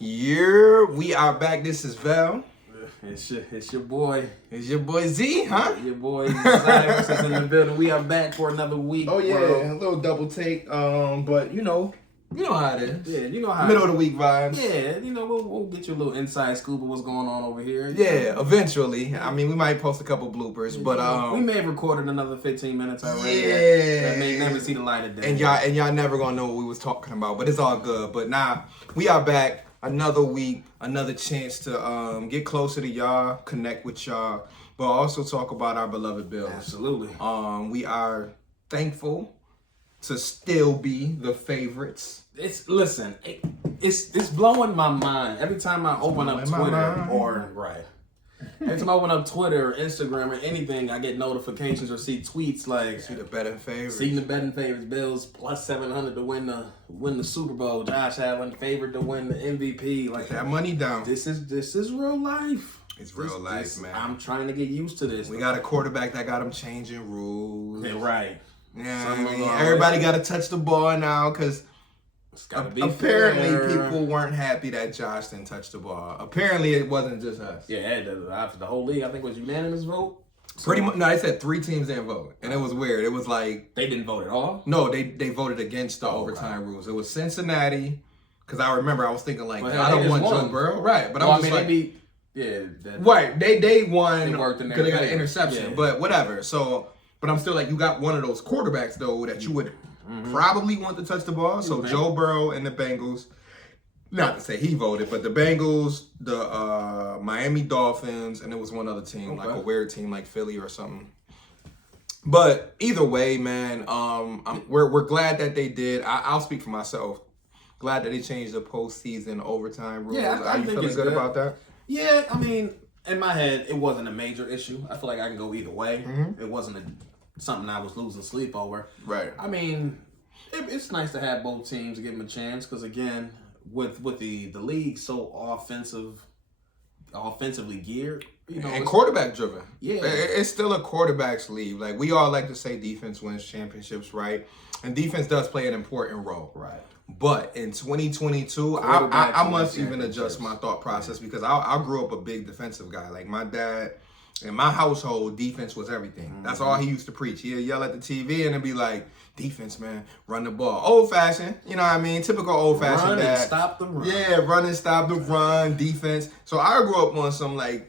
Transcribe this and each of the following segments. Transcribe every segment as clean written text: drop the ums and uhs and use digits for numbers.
Yeah, we are back. This is Val. It's your boy. It's your boy Z, huh? Your boy Cyrus is in the building. We are back for another week. Oh yeah, bro. a little double take. But you know how it is. Yeah, you know how Middle of the week vibes. Yeah, we'll get you a little inside scoop of what's going on over here. Yeah, eventually. I mean, we might post a couple bloopers, but we may have recorded another 15 minutes already. Yeah, that may never see the light of day. And y'all never gonna know what we was talking about, but it's all good. But now we are back. Another week, another chance to get closer to y'all, connect with y'all, but also talk about our beloved Bills. Absolutely. We are thankful to still be the favorites. It's blowing my mind every time I open up Twitter Every time I open up Twitter or Instagram or anything, I get notifications or see tweets like see the betting favorites. See the betting favorites. Bills plus 700 to win the Super Bowl. Josh Allen favored to win the MVP. Like that money down. This is real life. It's real life, man. I'm trying to get used to this. We got a quarterback that got him changing rules. Yeah, right. Yeah, everybody got to touch the ball now because apparently people weren't happy that Josh didn't touch the ball. Apparently it wasn't just us. Yeah, the whole league I think was unanimous vote. Pretty much. No, they said 3 teams didn't vote, and it was weird. It was like they didn't vote at all. No, they voted against the overtime rules. It was Cincinnati, because I remember I was thinking like I don't want Joe Burrow, right? But I was like, right. They won because they got an interception, but whatever. So, but I'm still like, you got one of those quarterbacks though that you would probably want to touch the ball. So Joe Burrow and the Bengals. Not to say he voted, but the Bengals, the Miami Dolphins, and there was one other team, like a weird team like Philly or something. But either way, man, we're glad that they did. I'll speak for myself. Glad that they changed the postseason overtime rules. Yeah, Are you feeling good about that? Yeah, I mean, in my head, it wasn't a major issue. I feel like I can go either way. It wasn't something I was losing sleep over. Right. I mean, it's nice to have both teams give them a chance because, again, with the league so offensively geared, and quarterback driven. Yeah, it's still a quarterback's league. Like we all like to say, defense wins championships, right? And defense does play an important role, right? But in 2022, I must even adjust my thought process because I grew up a big defensive guy. Like my dad. In my household, defense was everything. That's all he used to preach. He'd yell at the TV and it'd be like, defense, man, run the ball. Old fashioned, you know what I mean? Typical old fashioned dad. Run and stop the run. Yeah, run and stop the run, defense. So I grew up on some like,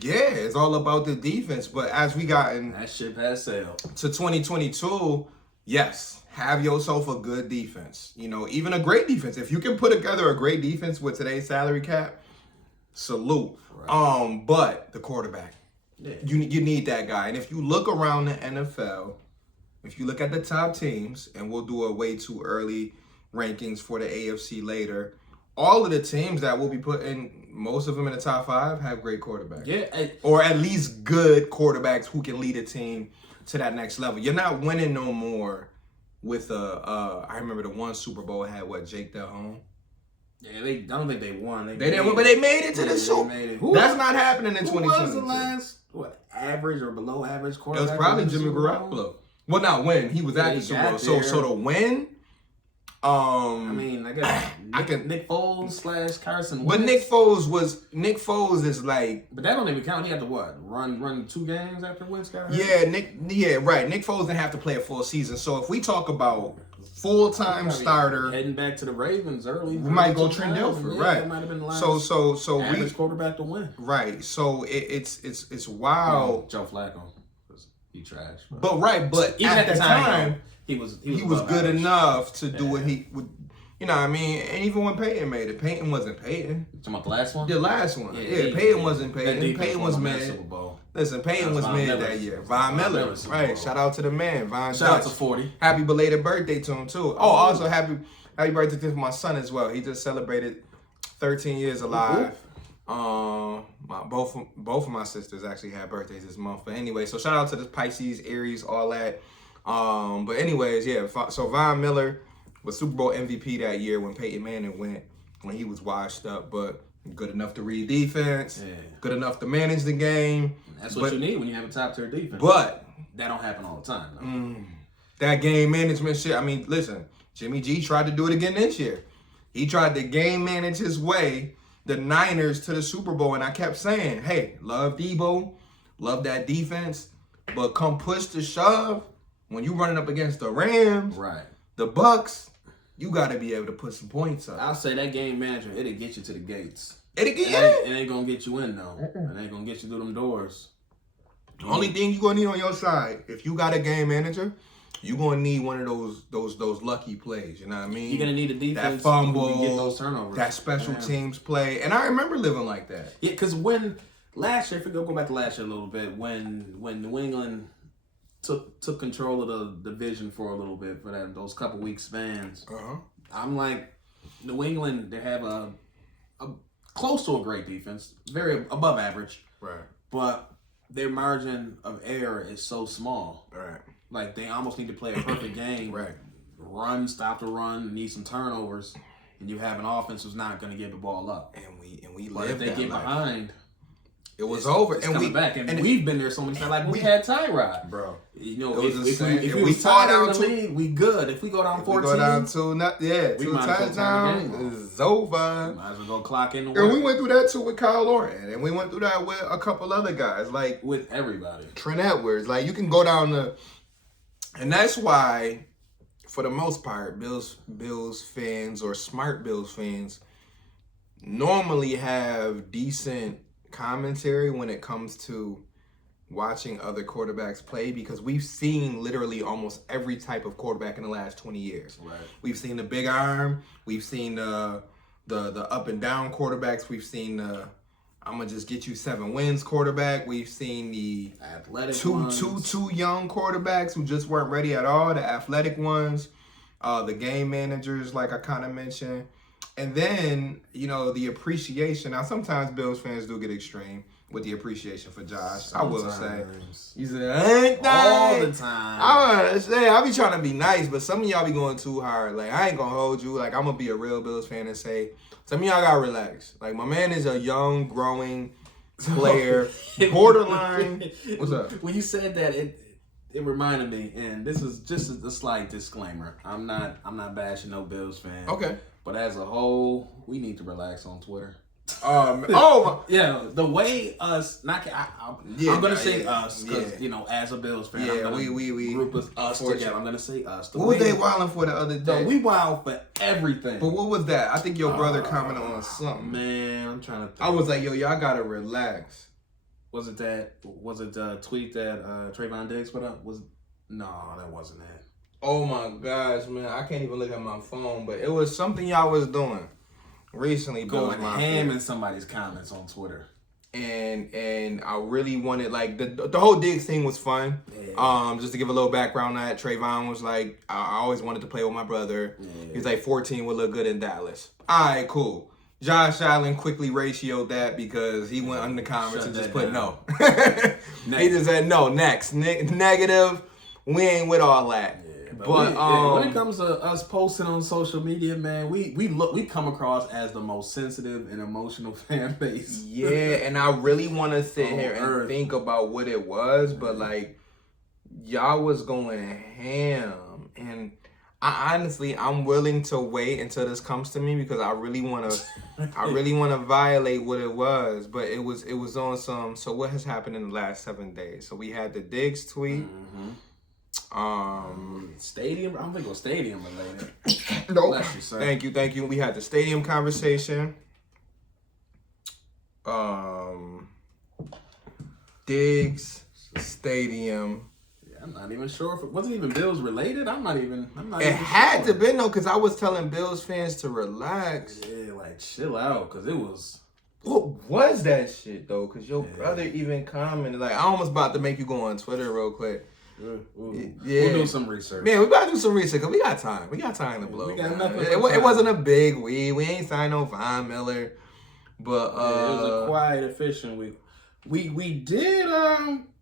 yeah, it's all about the defense. But as we got in that ship has sailed to 2022, yes, have yourself a good defense. Even a great defense. If you can put together a great defense with today's salary cap, salute. Right. But the quarterback. Yeah. You need that guy. And if you look around the NFL, if you look at the top teams, and we'll do a way too early rankings for the AFC later, all of the teams that will be putting, most of them in the top 5, have great quarterbacks. Yeah. Or at least good quarterbacks who can lead a team to that next level. You're not winning no more with I remember the one Super Bowl had, Jake Delhomme? Yeah, I don't think they won. They didn't win, but they made it to the Super Bowl. That's not happening in 2022. Who was the last, average or below average quarterback? It was probably Jimmy Garoppolo. Well, not win. He was at the Super Bowl. So to win, I mean, I guess Nick Foles / Carson Wentz. But Nick Foles is like. But that don't even count. He had to run 2 games after Wentz got hurt? Yeah, right. Nick Foles didn't have to play a full season. So if we talk about full-time starter, heading back to the Ravens early, we might go Trent Dilfer, right? That might have been the last so average quarterback to win, right? So it's wild. Joe Flacco, he trash. But even at the time, he was good enough to do what he would. You know what I mean? And even when Peyton made it, Peyton wasn't Peyton. You talking about the last one? The last one. Yeah, Peyton wasn't Peyton. Peyton was mid. Listen, Peyton was mid that year. Von Miller. Right. Shout out to the man, Von. Shout out to 40. Happy belated birthday to him, too. Oh, also happy birthday to my son as well. He just celebrated 13 years alive. Both of my sisters actually had birthdays this month. But anyway, so shout out to the Pisces, Aries, all that. But anyways, yeah. So Von Miller was Super Bowl MVP that year when Peyton Manning went, when he was washed up, but good enough to read defense, good enough to manage the game. That's what you need when you have a top-tier defense. But that don't happen all the time, though. That game management shit, I mean, listen, Jimmy G tried to do it again this year. He tried to game manage his way the Niners to the Super Bowl, and I kept saying, hey, love Debo, love that defense, but come push to shove, when you running up against the Rams, right, the Bucks, you got to be able to put some points up. I'll say that game management, it'll get you to the gates. It ain't gonna get you in, though. It ain't gonna get you through them doors. The only thing you gonna need on your side, if you got a game manager, you gonna need one of those lucky plays. You know what I mean? You're gonna need a defense. That fumble, get those turnovers, that special teams play, and I remember living like that. Yeah, because when last year, if we go back to last year a little bit, when New England took control of the division for a little bit for those couple week spans, I'm like, New England, they have a close to a great defense, very above average, right? But their margin of error is so small, right? Like they almost need to play a perfect game, right? Run, stop the run, need some turnovers, and you have an offense who's not going to give the ball up. And we but live if they get life. Behind, it was over. It's and coming back, and we've been there so many times. Like when we had Tyrod, bro. You know, if we we fall down down the league, we good. If we go down 14, we go down two touchdowns, it's over. Might as well go clock in the work. And we went through that too with Kyle Lauren, and we went through that with a couple other guys, like with everybody. Trent Edwards. Like you can go down the, and that's why, for the most part, Bills fans or smart Bills fans normally have decent commentary when it comes to watching other quarterbacks play, because we've seen literally almost every type of quarterback in the last 20 years. Right. We've seen the big arm, we've seen the up and down quarterbacks, we've seen the I'm gonna just get you 7 wins quarterback, we've seen the athletic two young quarterbacks who just weren't ready at all, the athletic ones, the game managers like I kind of mentioned. And then, you know, the appreciation. Now, sometimes Bills fans do get extreme with the appreciation for Josh. Sometimes. I will say. You say, all the time. I be trying to be nice, but some of y'all be going too hard. Like, I ain't going to hold you. Like, I'm going to be a real Bills fan and say, some of y'all got to relax. Like, my man is a young, growing player. Borderline. What's up? When you said that, it reminded me, and this is just a slight disclaimer. I'm not bashing no Bills fan. Okay. But as a whole, we need to relax on Twitter. Yeah, the way us, I'm gonna say us because you know, as a Bills fan, we group us together. I'm gonna say us. What was they wilding for the other day? We wild for everything. But what was that? I think your brother commented on something. Man, I'm trying to think. I was like, yo, y'all gotta relax. Was it a tweet that Trayvon Diggs put up? No, that wasn't it. Oh my gosh, man! I can't even look at my phone, but it was something y'all was doing recently. Going ham in somebody's comments on Twitter, and I really wanted, like, the whole Diggs thing was fun. Yeah. Just to give a little background on that, Trayvon was like, I always wanted to play with my brother. Yeah. He's like 14 would look good in Dallas. All right, cool. Josh Allen quickly ratioed that because he went under the comments and just put no. He just said no. Next, negative. We ain't with all that. But when it comes to us posting on social media, man, we come across as the most sensitive and emotional fan base. Yeah, and I really want to sit here and think about what it was, but like y'all was going ham, and I'm willing to wait until this comes to me because I really want to violate what it was, but it was on some. So what has happened in the last 7 days? So we had the Diggs tweet. Mm-hmm. Stadium. I don't think it was stadium related. No. Nope. Thank you. We had the stadium conversation. Diggs, stadium. Yeah, I'm not even sure if it wasn't even Bills related. I'm not even. It had to be though, because I was telling Bills fans to relax. Yeah, like chill out, because it was. What was that shit though? Because your brother even commented. Like, I almost about to make you go on Twitter real quick. We'll do some research. Man, we gotta do some research because we got time. We got time to blow. We got nothing. It wasn't a big week. We ain't signed no Von Miller, but it was a quiet, efficient week. We did.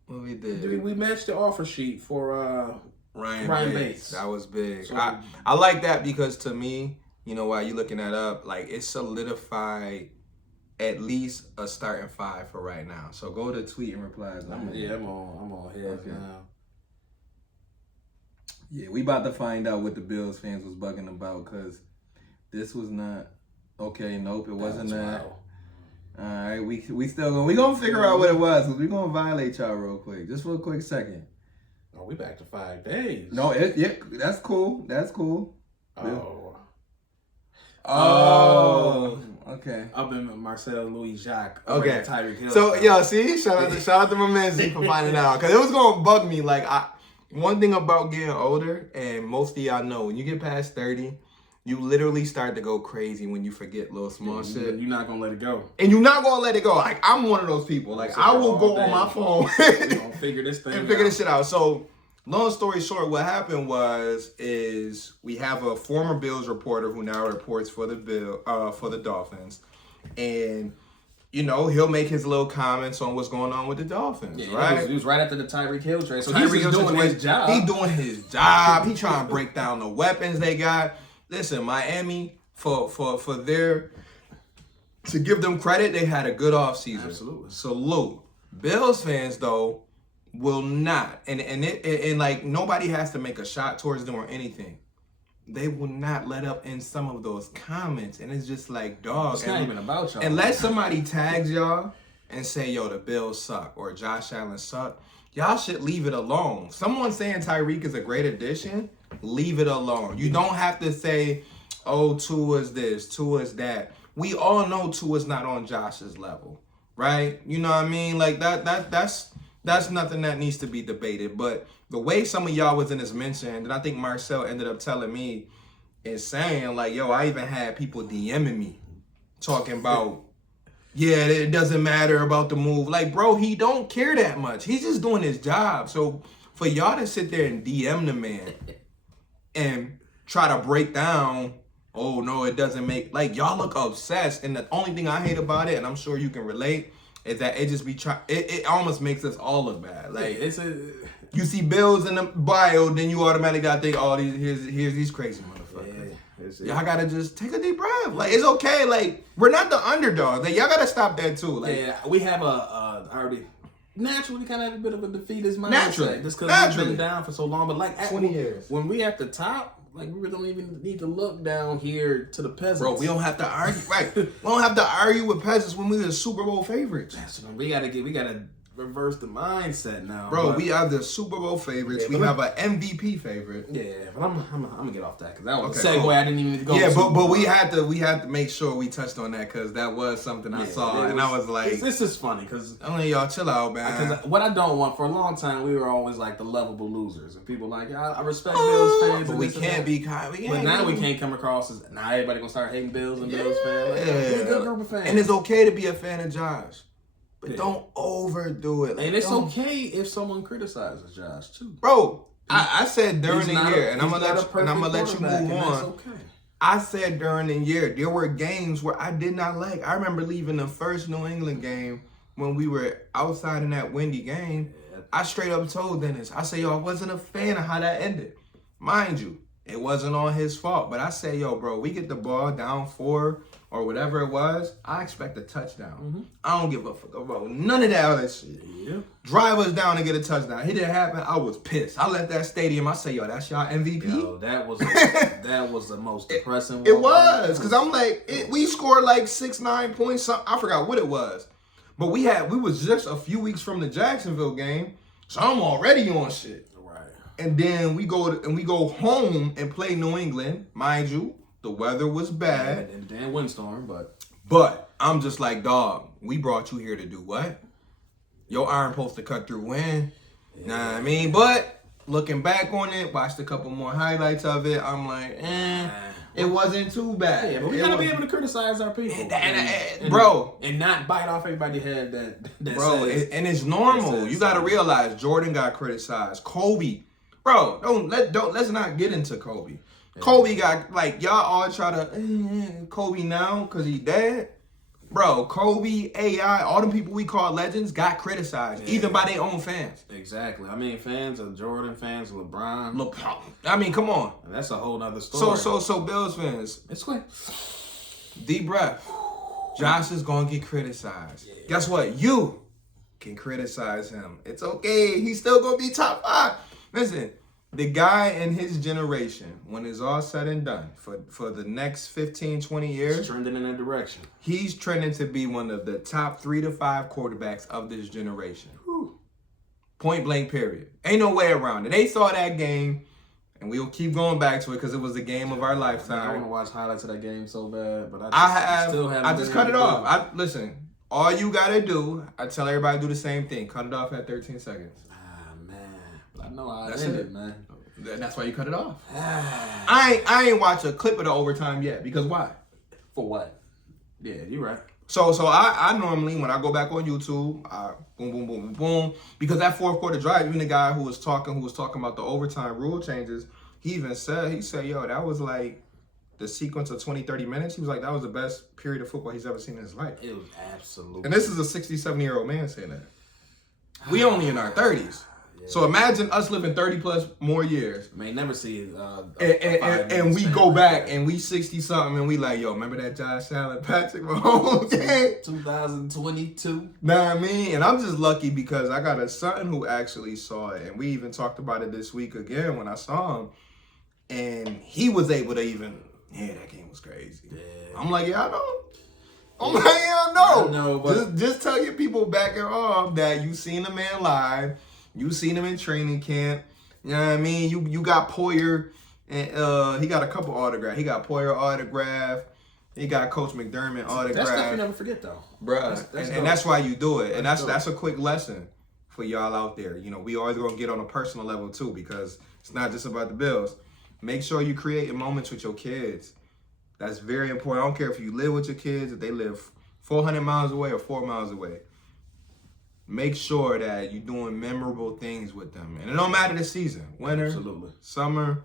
What we did? We matched the offer sheet for Ryan Bates. That was big. So, I like that because to me, you know, while you looking that up, like it solidified at least a starting 5 for right now. So go to tweet and replies. I'm on heads now. Yeah, we about to find out what the Bills fans was bugging about because This was not okay. Nope, it wasn't that. Wow. All right, we gonna figure out what it was. We gonna violate y'all real quick, just for a quick second. Oh, we back to 5 days. No, that's cool. That's cool. Oh, okay. Up in Marcel Louis Jacques. Okay, Tyreek Hill. So yo, see, shout out to my man Z for finding out, because it was gonna bug me. Like one thing about getting older, and most of y'all know, when you get past 30. You literally start to go crazy when you forget little small shit. You're not gonna let it go. And you're not gonna let it go. Like, I'm one of those people. Like, I will go on my phone and figure this shit out. So, long story short, what happened is we have a former Bills reporter who now reports for the Dolphins, and you know, he'll make his little comments on what's going on with the Dolphins, right? He was right after the Tyreek Hill trade, so he's doing his job. He's doing his job. He's trying to break down the weapons they got. Listen, Miami, for to give them credit, they had a good offseason. Absolutely. Salute. Bills fans, though, will not, and like, nobody has to make a shot towards them or anything. They will not let up in some of those comments, and it's just like, dog. It's not even about y'all. Unless somebody tags y'all and say, yo, the Bills suck, or Josh Allen suck, y'all should leave it alone. Someone saying Tyreek is a great addition, leave it alone. You don't have to say, oh, Tua's this, Tua's that. We all know Tua's not on Josh's level, right? You know what I mean? Like, that's nothing that needs to be debated. But the way some of y'all was in this mention, and I think Marcel ended up telling me and saying, like, yo, I even had people DMing me talking about, yeah, it doesn't matter about the move. Like, bro, he don't care that much. He's just doing his job. So for y'all to sit there and DM the man and try to break down, oh, no, it doesn't make, like, y'all look obsessed. And the only thing I hate about it, and I'm sure you can relate, is that it just be it almost makes us all look bad. Like, you see Bills in the bio, then you automatically gotta think, oh, here's these crazy motherfuckers. Yeah, y'all gotta just take a deep breath. Like, it's okay. Like, we're not the underdog. Like, y'all gotta stop that too. Like, yeah, we have already naturally kind of have a bit of a defeatist mindset. Naturally. Just because we've been down for so long. But like 20 years. When we at the top, like, we really don't even need to look down here to the peasants. Bro, we don't have to argue. Right. We don't have to argue with peasants when we were the Super Bowl favorites. That's what we gotta reverse the mindset now. Bro, we are the Super Bowl favorites. We have an MVP favorite. Yeah, but I'm gonna get off that because that was a segue. I didn't even go. Yeah, but we had to make sure we touched on that because that was something I saw, and I was like, this is funny because I mean, y'all chill out, man. Because what I don't want, for a long time, we were always like the lovable losers, and people like, I respect Bills fans, but we can't be kind. But now we can't come across as now everybody gonna start hating Bills and Bills fans. Like, we're a good group of fans, and it's okay to be a fan of Josh. But don't overdo it. Like, and it's okay if someone criticizes Josh too. Bro, I said during the year, and I'm gonna let you move on. Okay. I said during the year, there were games where I did not like. I remember leaving the first New England game when we were outside in that windy game. I straight up told Dennis, I said, yo, I wasn't a fan of how that ended. Mind you, it wasn't on his fault. But I said, yo, bro, we get the ball down 4 or whatever it was, I expect a touchdown. Mm-hmm. I don't give a fuck about none of that other shit. Yeah. Drive us down and get a touchdown. It didn't happen. I was pissed. I left that stadium. I say, yo, that's y'all MVP? Yo, that was the most depressing one. It was. Because I'm like, we scored like 6-9 points. I forgot what it was. But we was just a few weeks from the Jacksonville game. So I'm already on shit. Right. And then we go home and play New England, mind you. The weather was bad. And damn windstorm, But I'm just like, dog, we brought you here to do what? Your iron supposed to cut through when? Yeah. Nah, I mean, but looking back on it, watched a couple more highlights of it, I'm like, it wasn't too bad. Yeah, but we gotta be able to criticize our people. Bro. And not bite off everybody's head that bro, says, and it's normal. You gotta realize Jordan got criticized. Kobe. Bro, let's not get into Kobe. Kobe got, like, y'all all try to, Kobe now because he dead. Bro, Kobe, AI, all them people we call legends got criticized, even by their own fans. Exactly. I mean, fans of Jordan, fans of LeBron. I mean, come on. And that's a whole nother story. So Bills fans. It's quick. Deep breath. Josh is going to get criticized. Yeah. Guess what? You can criticize him. It's okay. He's still going to be top 5. Listen. The guy in his generation, when it's all said and done, for the next 15, 20 years, he's trending in that direction. He's trending to be one of the top 3 to 5 quarterbacks of this generation. Whew. Point blank, period. Ain't no way around it. They saw that game, and we'll keep going back to it because it was the game of our lifetime. I want to watch highlights of that game so bad, but I just cut it off. Listen, all you got to do, I tell everybody to do the same thing. Cut it off at 13 seconds. I know how it ended, man. That's why you cut it off. I ain't watched a clip of the overtime yet because why? For what? Yeah, you're right. So I normally, when I go back on YouTube, I boom, boom, boom, boom, because that fourth quarter drive, even the guy who was talking about the overtime rule changes, he said, yo, that was like the sequence of 20, 30 minutes. He was like, that was the best period of football he's ever seen in his life. It was absolutely. And this is a 60, 70-year-old man saying that. We only in our 30s. Yeah. So imagine us living 30 plus more years. May never see and we go back and we 60 something and we like, yo, remember that Josh Allen, Patrick Mahomes game? 2022. Know what I mean? And I'm just lucky because I got a son who actually saw it, and we even talked about it this week again when I saw him, and he was able to that game was crazy. Yeah. I'm like, yeah, I know. I'm like, yeah, I know. But just tell your people back and off that you seen the man live. You seen him in training camp. You know what I mean? You got Poyer, and he got a couple autographs. He got Poyer autograph. He got Coach McDermott autograph. That's stuff you never forget, though. Bruh. And that's why you do it. And that's a quick lesson for y'all out there. You know, we always going to get on a personal level, too, because it's not just about the Bills. Make sure you create moments with your kids. That's very important. I don't care if you live with your kids, if they live 400 miles away or 4 miles away. Make sure that you're doing memorable things with them. And it don't matter the season. Winter, absolutely, summer,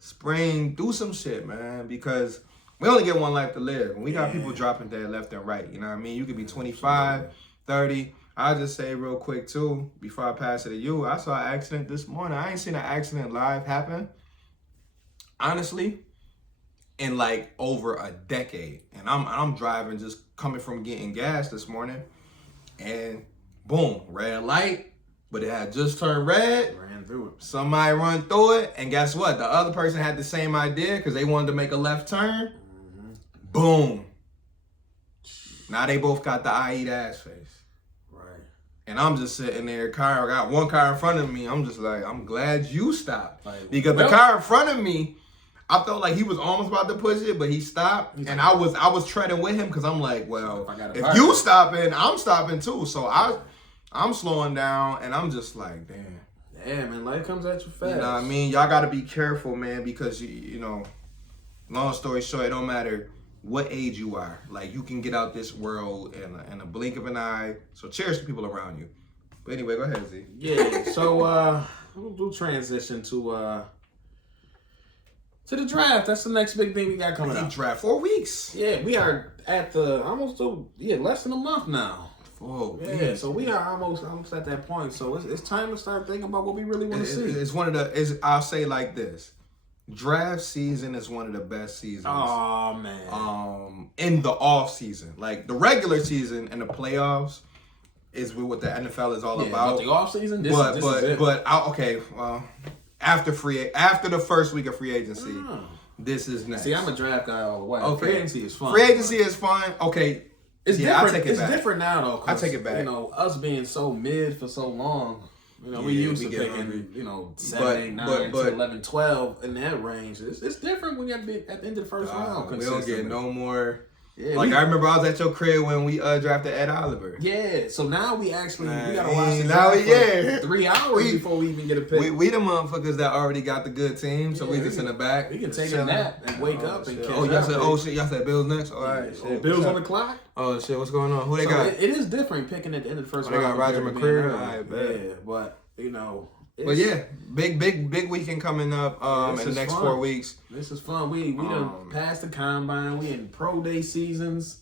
spring, do some shit, man. Because we only get one life to live. And we got people dropping dead left and right. You know what I mean? You could be 25, 30. I'll just say real quick, too, before I pass it to you. I saw an accident this morning. I ain't seen an accident live happen, honestly, in like over a decade. And I'm driving, just coming from getting gas this morning. And boom, red light, but it had just turned red. Ran through it. Somebody run through it, and guess what? The other person had the same idea because they wanted to make a left turn. Mm-hmm. Boom. Now they both got the I eat ass face. Right. And I'm just sitting there, I got one car in front of me. I'm just like, I'm glad you stopped. Because the car in front of me, I felt like he was almost about to push it, but he stopped. And I was treading with him because I'm like, well, if you stopping, I'm stopping too. So I'm slowing down, and I'm just like, damn. Yeah, man, life comes at you fast. You know what I mean? Y'all got to be careful, man, because, you know, long story short, it don't matter what age you are. Like, you can get out this world in a blink of an eye. So cheers to people around you. But anyway, go ahead, Z. Yeah, so we'll transition to the draft. That's the next big thing we got coming up. Draft 4 weeks. Yeah, we are at less than a month now. Yeah, so we are almost at that point. So it's time to start thinking about what we really want to see. I'll say like this: draft season is one of the best seasons. Oh man. In the off season, like the regular season and the playoffs, is what the NFL is all about. But the off season, after the first week of free agency, this is next. See, I'm a draft guy all the way. Okay. Free agency is fun. Free agency is fun. Okay. It's different. I take it back. It's different now, though. I take it back. You know, us being so mid for so long, you know, we used to picking, 7, 8, 9, 10, 11, 12 in that range. It's different when you have to be at the end of the first round. We don't get no more. Yeah, I remember I was at your crib when we drafted Ed Oliver. Yeah, so now we gotta watch the draft for 3 hours before we even get a pick. We the motherfuckers that already got the good team, so we just in the back. We can take a nap and wake up and catch y'all said Bills next? All right. Bills on the clock? Oh shit, what's going on? Who they got? It is different picking at the end of the first round. They got Roger McCreary. All right, yeah, but but yeah, big weekend coming up in the next 4 weeks. This is fun. We done passed the combine. We in pro day seasons.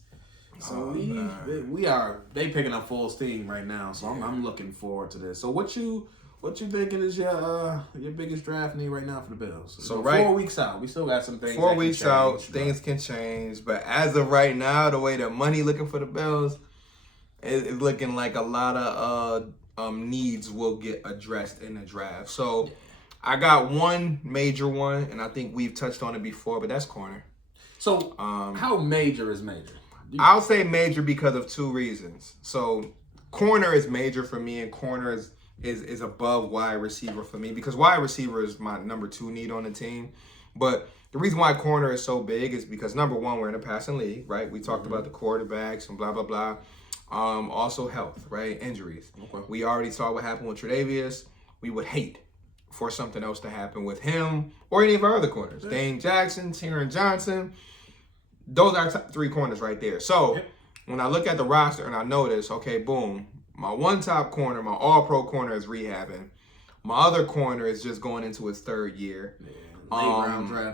So they picking up full steam right now. So I'm looking forward to this. So what you thinking is your biggest draft need right now for the Bills? So 4 weeks out, we still got some things. 4 weeks out, things can change. But as of right now, the way the money looking for the Bills is looking like a lot of needs will get addressed in the draft. So I got one major one, and I think we've touched on it before, but that's corner. So, how major is major? I'll say major because of two reasons. So, corner is major for me, and corner is above wide receiver for me because wide receiver is my number 2 need on the team. But the reason why corner is so big is because, number one, we're in a passing league, right? We talked about the quarterbacks and blah, blah, blah. Also health, right? Injuries. Okay. We already saw what happened with Tre'Davious. We would hate for something else to happen with him or any of our other corners. Yeah. Dane Jackson, Tyron Johnson. Those are our top 3 corners right there. So when I look at the roster and I notice, okay, boom, my one top corner, my all-pro corner is rehabbing. My other corner is just going into his 3rd year. Yeah.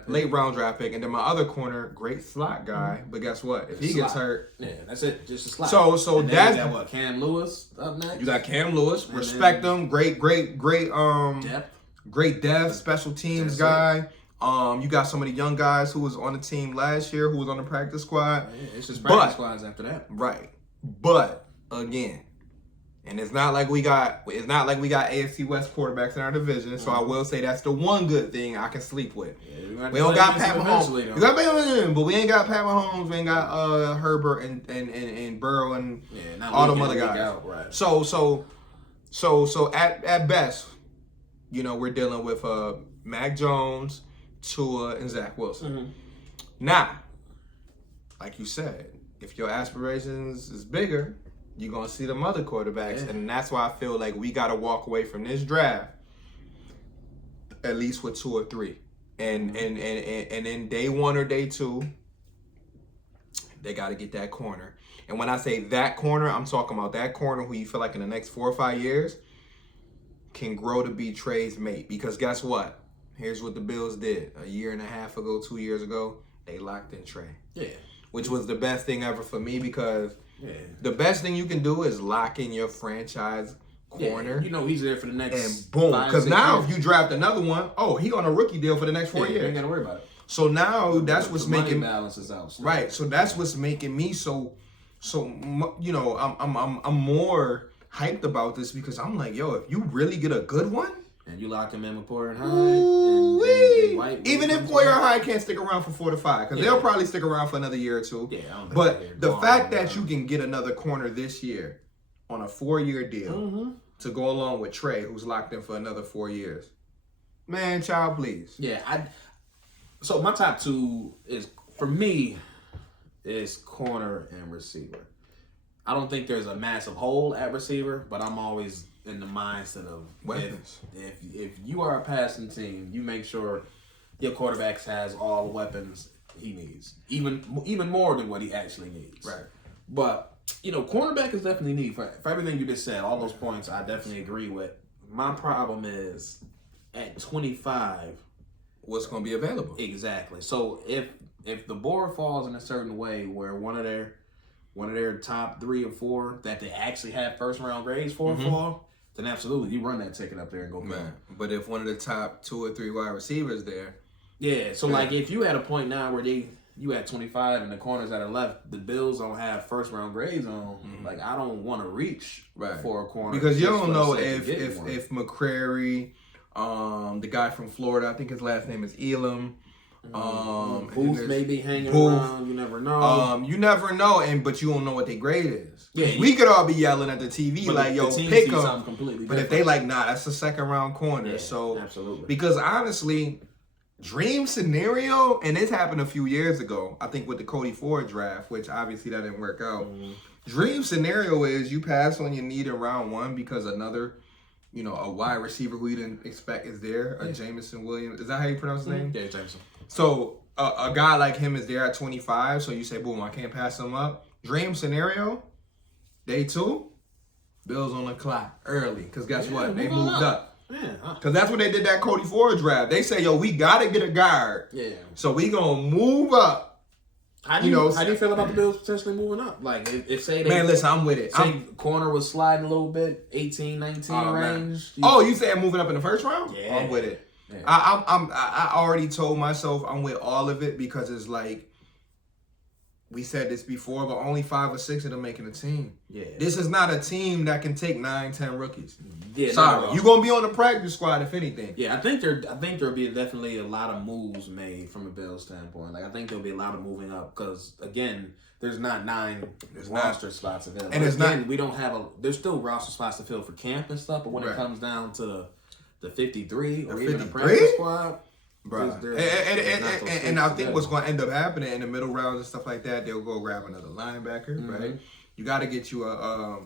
Late round draft pick. And then my other corner, great slot guy. But guess what? If he gets hurt. Yeah, that's it. Just a slot. So that's. You got what? Cam Lewis up next? You got Cam Lewis. And respect him. Great depth. Great depth. Special teams guy. You got some of the young guys who was on the team last year, who was on the practice squad. Yeah, it's just practice squads after that. Right. But again, and it's not like we got AFC West quarterbacks in our division. So I will say that's the one good thing I can sleep with. Yeah, we don't got Pat Mahomes. But we ain't got Pat Mahomes. We ain't got Herbert and Burrow and all them other guys. Out, right. So at best, we're dealing with Mac Jones, Tua, and Zach Wilson. Mm-hmm. Now, like you said, if your aspirations is bigger, you're going to see them other quarterbacks. Yeah. And that's why I feel like we got to walk away from this draft at least with 2 or 3. And then day 1 or day 2, they got to get that corner. And when I say that corner, I'm talking about that corner who you feel like in the next 4 or 5 years can grow to be Trey's mate. Because guess what? Here's what the Bills did. A year and a half ago, 2 years ago, they locked in Trey. Yeah. Which was the best thing ever for me because the best thing you can do is lock in your franchise corner. Yeah, he's there for the next and boom. Because now if you draft another one, he on a rookie deal for the next 4 years. You ain't got to worry about it. So now that's what's making balances out. Still. Right. So that's what's making me so I'm more hyped about this because I'm like, yo, if you really get a good one. And you lock him in with Poyer and Hyde. And White. Even if Poyer and Hyde can't stick around for 4 to 5, because they'll probably stick around for another year or 2. Yeah, but the fact that you can get another corner this year on a 4-year deal to go along with Trey, who's locked in for another 4 years, man, child, please. Yeah, so my top 2 is for me is corner and receiver. I don't think there's a massive hole at receiver, but I'm always in the mindset of weapons. If you are a passing team, you make sure your quarterback has all the weapons he needs, even more than what he actually needs. Right. But cornerback is definitely needed for everything you just said. All those points I definitely agree with. My problem is at 25, what's going to be available? Exactly. So if the board falls in a certain way where one of their top 3 or 4 that they actually have first round grades for fall, then absolutely you run that ticket up there and go. Man, but if one of the top 2 or 3 wide receivers there, so like if you at a point now where you at 25 and the corners that are left, the Bills don't have first round grades on. Like I don't want to reach for a corner because you don't know if McCrary, the guy from Florida, I think his last name is Elam. Booth may be hanging around. You never know. You never know, but you don't know what their grade is. Yeah, we could all be yelling at the TV like, "Yo, pick them." But if they like, nah, that's a second round corner. Yeah, so absolutely. Because honestly, dream scenario, and this happened a few years ago. I think with the Cody Ford draft, which obviously that didn't work out. Dream scenario is you pass on your need in round 1 because another. A wide receiver who you didn't expect is there. Jameson Williams. Is that how you pronounce his name? Yeah, Jameson. So a guy like him is there at 25. So you say, boom, I can't pass him up. Dream scenario, day 2, Bills on the clock early. Because guess what? They moved up. Because that's what they did that Cody Ford draft. They say, yo, we got to get a guard. Yeah. So we going to move up. How do you feel about the Bills potentially moving up? Like, if say they... Man, listen, I'm with it. Say corner was sliding a little bit, 18, 19 range. You saying moving up in the first round? Yeah. I'm with it. Yeah. I already told myself I'm with all of it because it's like, we said this before, but only 5 or 6 of them making a team. Yeah. This is not a team that can take 9, 10 rookies. Yeah, sorry, you're gonna be on the practice squad if anything. Yeah, I think there'll be definitely a lot of moves made from a Bills standpoint. Like I think there'll be a lot of moving up because again, there's not 9 roster spots available. And it's again, not. We don't have there's still roster spots to fill for camp and stuff. But when it comes down to the 53 or even the practice squad. Bro, and I think what's going to end up happening in the middle rounds and stuff like that, they'll go grab another linebacker, right? You got to get you a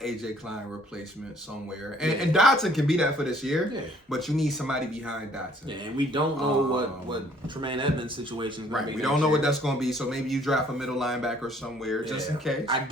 AJ Klein replacement somewhere, and Dotson can be that for this year, but you need somebody behind Dotson. Yeah, and we don't know what Tremaine Edmonds' situation is going to be. We don't know what that's going to be, so maybe you draft a middle linebacker somewhere just in case. I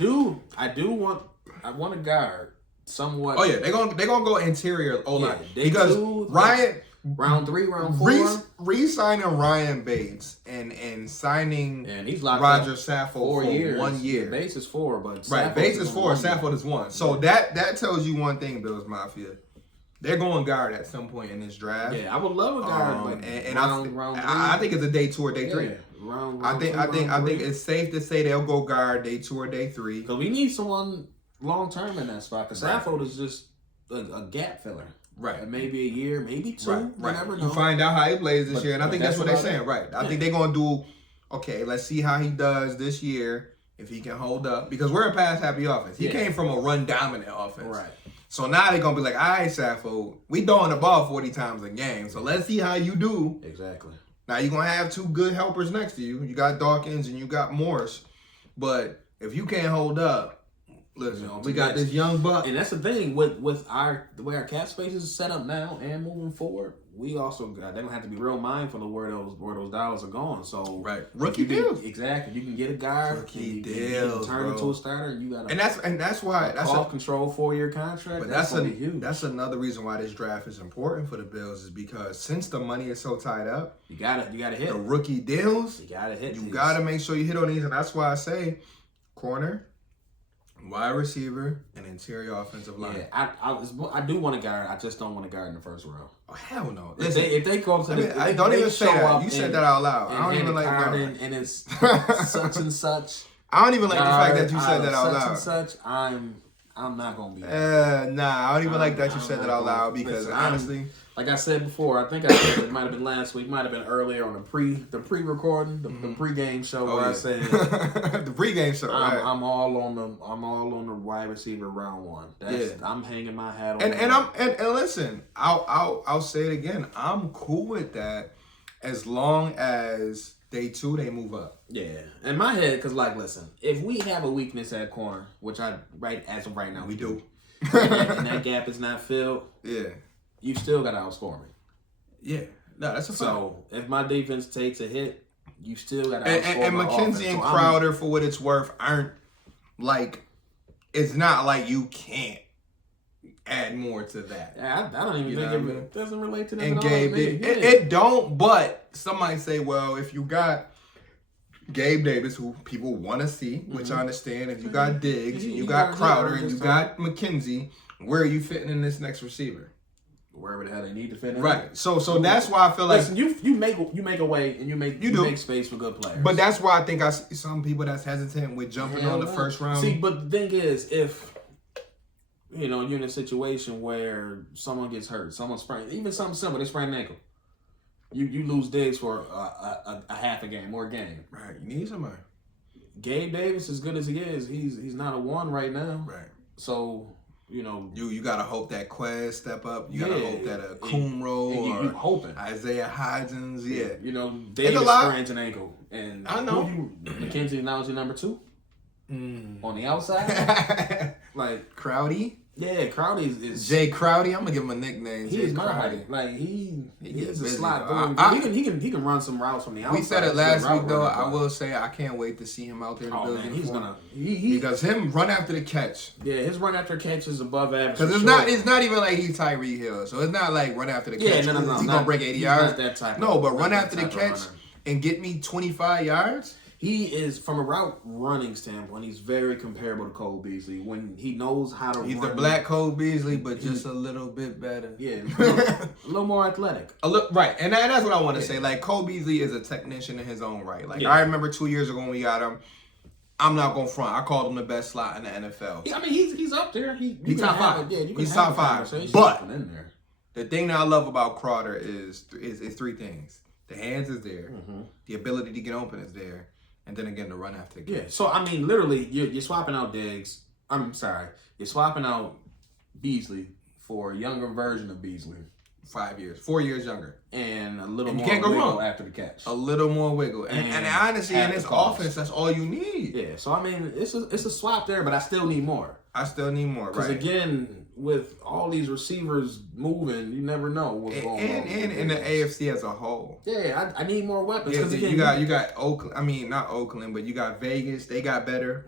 want a guard somewhat. Oh yeah, they're gonna go interior O-line because Ryan. Round 3, round 4. Re-signing Ryan Bates and signing he's locked Roger Saffold for 4 years. 1 year. Yeah, Bates is 4, but Bates is 4, Saffold is 1. So that tells you one thing, Bills Mafia. They're going guard at some point in this draft. Yeah, I would love a guard, but I think it's a day 2 or day 3. I think it's safe to say they'll go guard day 2 or day 3. Because we need someone long term in that spot. Because Saffold is just a gap filler. Right. Maybe a year, maybe 2. Right. You never know. You find out how he plays this year, and I think that's what they're saying. Right. I think they're going to do, okay, let's see how he does this year, if he can hold up. Because we're a pass-happy offense. He came from a run-dominant offense. Right. So now they're going to be like, all right, Saffold, we throwing the ball 40 times a game, so let's see how you do. Exactly. Now, you're going to have 2 good helpers next to you. You got Dawkins and you got Morris. But if you can't hold up, listen, we got this young buck. And that's the thing with the way our cap space is set up now and moving forward, we also they're gonna have to be real mindful of where those dollars are going. So rookie deals. Exactly. You can get a guy, rookie deals, you can turn into a starter, and you got that's why that's off control 4-year contract. But that's huge. That's another reason why this draft is important for the Bills is because since the money is so tied up, you gotta hit the rookie deals. You gotta hit. You gotta make sure you hit on these, and that's why I say corner, wide receiver, and interior offensive line. Yeah, I do want a guard. I just don't want a guard in the first round. Oh hell no! Listen, if they go to I don't even say that. You said that out loud. I don't even like that. And it's such and such. I don't even like the fact that you said that out loud. Such and such. I'm not gonna be. Nah, I don't even like that you said that out loud because honestly. Like I said before, I think I said it might have been last week, might have been earlier on the pre-recording, the pre-game show where I said the pre-game show. I'm all on the wide receiver round 1. I'm hanging my hat on. And listen, I'll say it again. I'm cool with that as long as day 2 they move up. Yeah, in my head, because listen, if we have a weakness at corner, which as of right now we do, and that gap is not filled, you still got to outscore me. Yeah. No, that's a fact. So, if my defense takes a hit, you still got to outscore me. And McKenzie and Crowder, for what it's worth, aren't it's not like you can't add more to that. Yeah, I don't even think it doesn't relate to them and at all. Gabe it don't, but some might say, well, if you got Gabe Davis, who people want to see, which I understand, if you got Diggs, and you got Crowder, and you got McKenzie, where are you fitting in this next receiver? Wherever the hell they need to fit in. Right. So that's why I feel like you make a way and you make space for good players. But that's why I think I see some people that's hesitant with jumping on the first round. See, but the thing is, if you're in a situation where someone gets hurt, someone sprained, even something simple, they sprained an ankle. You lose Diggs for a half a game or a game. Right. You need somebody. Gabe Davis, as good as he is, he's not a 1 right now. Right. So. You gotta hope that Quez step up. You gotta hope that a Kumro or you hoping Isaiah Hodgins, Davis sprains an ankle, and I know McKenzie now is your number 2 on the outside, like Crowdy. Yeah, Crowdy is Jay Crowdy. I'm gonna give him a nickname. He's my height. Like he's a slot. He can run some routes from the outside. We said it last week though. I will say I can't wait to see him out there in the building. He's gonna because him run after the catch. Yeah, his run after catch is above average. Because it's not even like he's Tyreek Hill. So it's not like run after the catch. Yeah, no. He's gonna break 80 yards. Not that type. No, but run after the catch and get me 25 yards. He is, from a route running standpoint, he's very comparable to Cole Beasley when he knows how to run. He's the black Cole Beasley, but just a little bit better. Yeah, a little more athletic. Right, and that's what I want to say. Like, Cole Beasley is a technician in his own right. Like, I remember 2 years ago when we got him, I'm not gonna front. I called him the best slot in the NFL. Yeah, I mean, he's up there. He's top 5. Yeah, he's top 5. But the thing that I love about Crowder is 3 things. The hands is there. Mm-hmm. The ability to get open is there. And then again, the run after the catch. Yeah, so, I mean, literally, you're swapping out Diggs. I'm sorry. You're swapping out Beasley for a younger version of Beasley. 5 years. 4 years younger. And a little more wiggle after the catch. A little more wiggle. And honestly, in this offense, that's all you need. Yeah, so, I mean, it's a swap there, but I still need more. Right. Because, again, with all these receivers moving, you never know what's going on. And in the AFC as a whole. Yeah, I need more weapons. Yeah, you got Oakland. I mean, not Oakland, but you got Vegas. They got better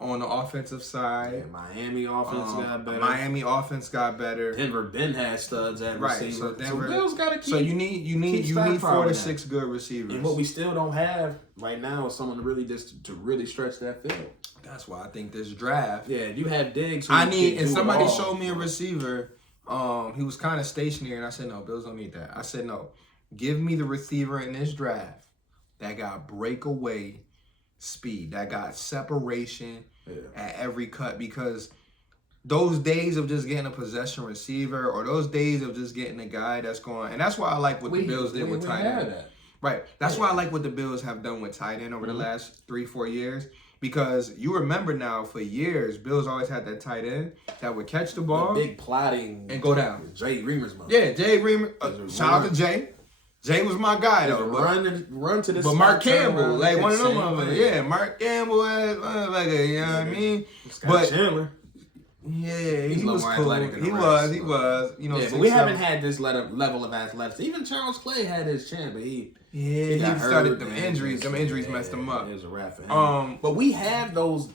on the offensive side. Yeah, Miami offense got better. Denver Ben has studs at receiver. So Denver. So Bills got to keep. So you need 4 to 6 good receivers. And what we still don't have right now is someone to really stretch that field. That's why I think this draft. Yeah, you have Diggs. Somebody showed me a receiver. He was kind of stationary, and I said, no, Bills don't need that. I said, no, give me the receiver in this draft that got breakaway speed, that got separation at every cut, because those days of just getting a possession receiver or those days of just getting a guy that's going, and that's why I like what the Bills did with tight end. Right. That's why I like what the Bills have done with tight end over the last 3-4 years. Because you remember now, for years, Bills always had that tight end that would catch the ball. The big plotting. And go down. Jay Reamer's mother. Yeah, Jay Reamer. Shout out to Jay. Jay was my guy, though. Run to this. But Mark Campbell, like one of them motherfuckers. Yeah, Mark Campbell, you know what I mean? Scott Chandler. Yeah, he was cool. He was. You know, but we haven't had this level of athletics. Even Charles Clay had his chance, but he started them injuries. Them injuries messed him up. It was a wrap for him. But we have those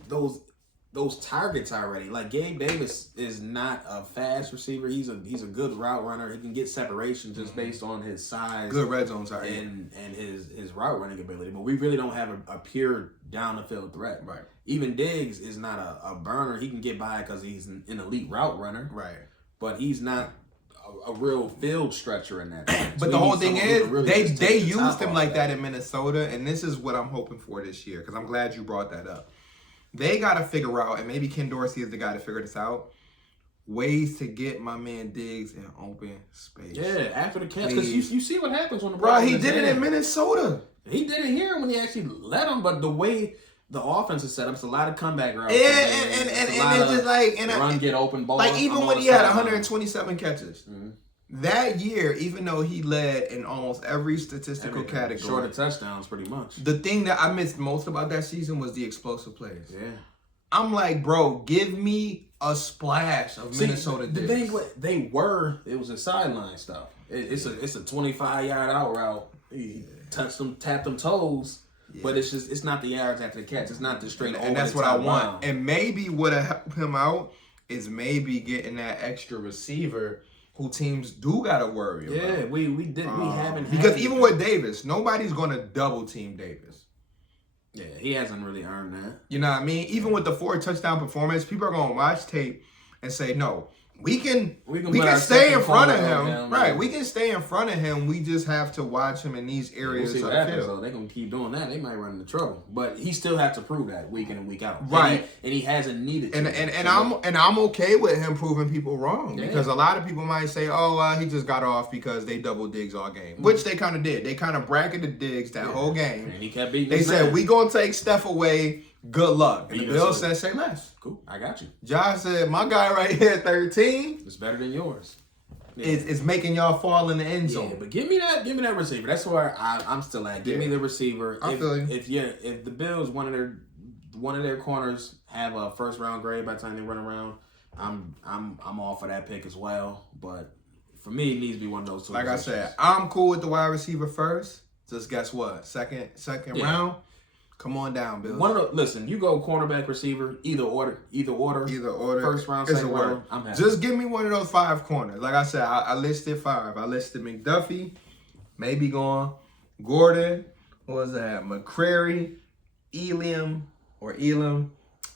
targets already. Like Gabe Davis is not a fast receiver. He's a good route runner. He can get separation just based on his size. Good red zone target. And his route running ability. But we really don't have a pure down the field threat. Right. Even Diggs is not a burner. He can get by because he's an elite route runner. Right. But he's not a real field stretcher in that. But the whole thing is, really they used him like that in Minnesota, and this is what I'm hoping for this year, because I'm glad you brought that up. They got to figure out, and maybe Ken Dorsey is the guy to figure this out, ways to get my man Diggs in open space. Yeah, after the catch, because you see what happens on the ball. Bro, he did it in Minnesota. He did it here when he actually let him, but the way the offense is set up, it's a lot of comeback routes. Yeah, and it's just like run, get open, ball. Like even when he had 127 catches. Mm-hmm. That year, even though he led in almost every statistical category. Short of touchdowns, pretty much. The thing that I missed most about that season was the explosive plays. Yeah. I'm like, bro, give me a splash of Minnesota The thing it was a sideline stuff. It's a 25-yard out route. He touched them, tapped them toes. Yeah. But it's not the yards after the catch. It's not the straight. And that's what I want. And maybe what'll help him out is maybe getting that extra receiver who teams do gotta worry about. Yeah, we haven't because even with Davis, nobody's gonna double team Davis. Yeah, he hasn't really earned that. You know what I mean? Even with the 4 touchdown performance, people are gonna watch tape and say, no, we can stay in front of him. Right. We can stay in front of him. We just have to watch him in these areas of the field. They're going to keep doing that. They might run into trouble. But he still has to prove that week in and week out. Right. And he hasn't needed to. And I'm okay with him proving people wrong. Because a lot of people might say, he just got off because they double Diggs all game. Mm-hmm. Which they kind of did. They kind of bracketed Diggs that whole game. And he kept beating They said, we going to take Steph away. Good luck. And the Bills said, say less. Cool. I got you. Josh said, my guy right here, 13. It's better than yours. Yeah. It's making y'all fall in the end zone. Yeah, but give me that receiver. That's where I'm still at. Give me the receiver. If the Bills, one of their corners have a first round grade by the time they run around, I'm all for that pick as well. But for me, it needs to be one of those two. Like positions. I said, I'm cool with the wide receiver first. Just guess what? Second round. Come on down, Bill. Listen, you go cornerback, receiver, either order. First round, second round. I'm happy. Just give me one of those 5 corners. Like I said, I listed 5. I listed McDuffie, maybe going Gordon. What was that? McCrary, Elam,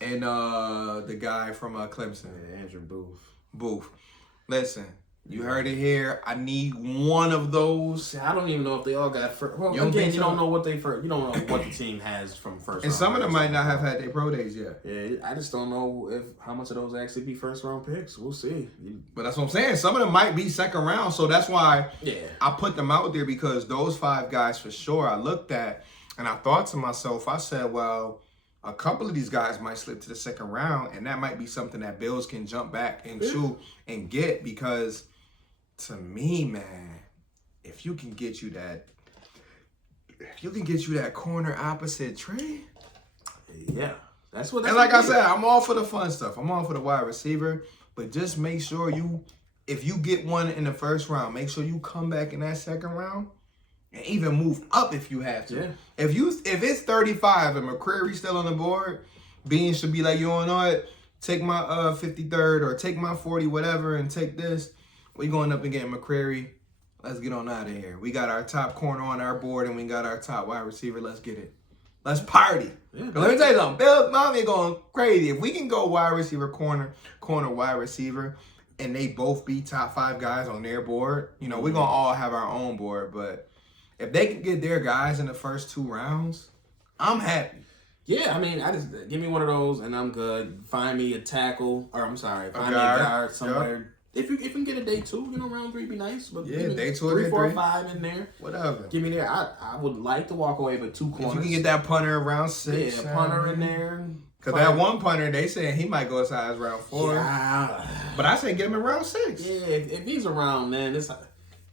and the guy from Clemson, Andrew Booth. Listen, You heard it here. I need one of those. I don't even know if they all got first. Well, you don't know what they first. You don't know what the team has from first. And some of them might not have had their pro days yet. Yeah, I just don't know how much of those actually be first round picks. We'll see. But that's what I'm saying. Some of them might be second round, so that's why I put them out there, because those 5 guys for sure I looked at and I thought to myself, I said, well, a couple of these guys might slip to the second round, and that might be something that Bills can jump back into and get, because to me, man, if you can get you that corner opposite Trey, that's what. And like I said, I'm all for the fun stuff. I'm all for the wide receiver, but just make sure if you get one in the first round, make sure you come back in that second round and even move up if you have to. Yeah. If it's 35 and McCreary's still on the board, Bean should be like, you know what? Take my 53rd or take my 40, whatever, and take this. We going up and getting McCreary. Let's get on out of here. We got our top corner on our board, and we got our top wide receiver. Let's get it. Let's party. Yeah, let me tell you something. Bill Mommy going crazy. If we can go wide receiver, corner, wide receiver, and they both be top 5 guys on their board, we're going to all have our own board. But if they can get their guys in the first 2 rounds, I'm happy. Yeah, I mean, I just give me one of those, and I'm good. Find me a tackle, or I'm sorry, find me a guard somewhere. Yep. If you can get a day 2, round 3 be nice. But day 2 or 3, day 4, 3. 5 in there. Whatever. Give me there. I would like to walk away with 2 corners. If you can get that punter around 6. Yeah, punter in there. Because that one punter, they saying he might go as high as round 4. Yeah. But I say get him in round 6. Yeah, if he's around, man,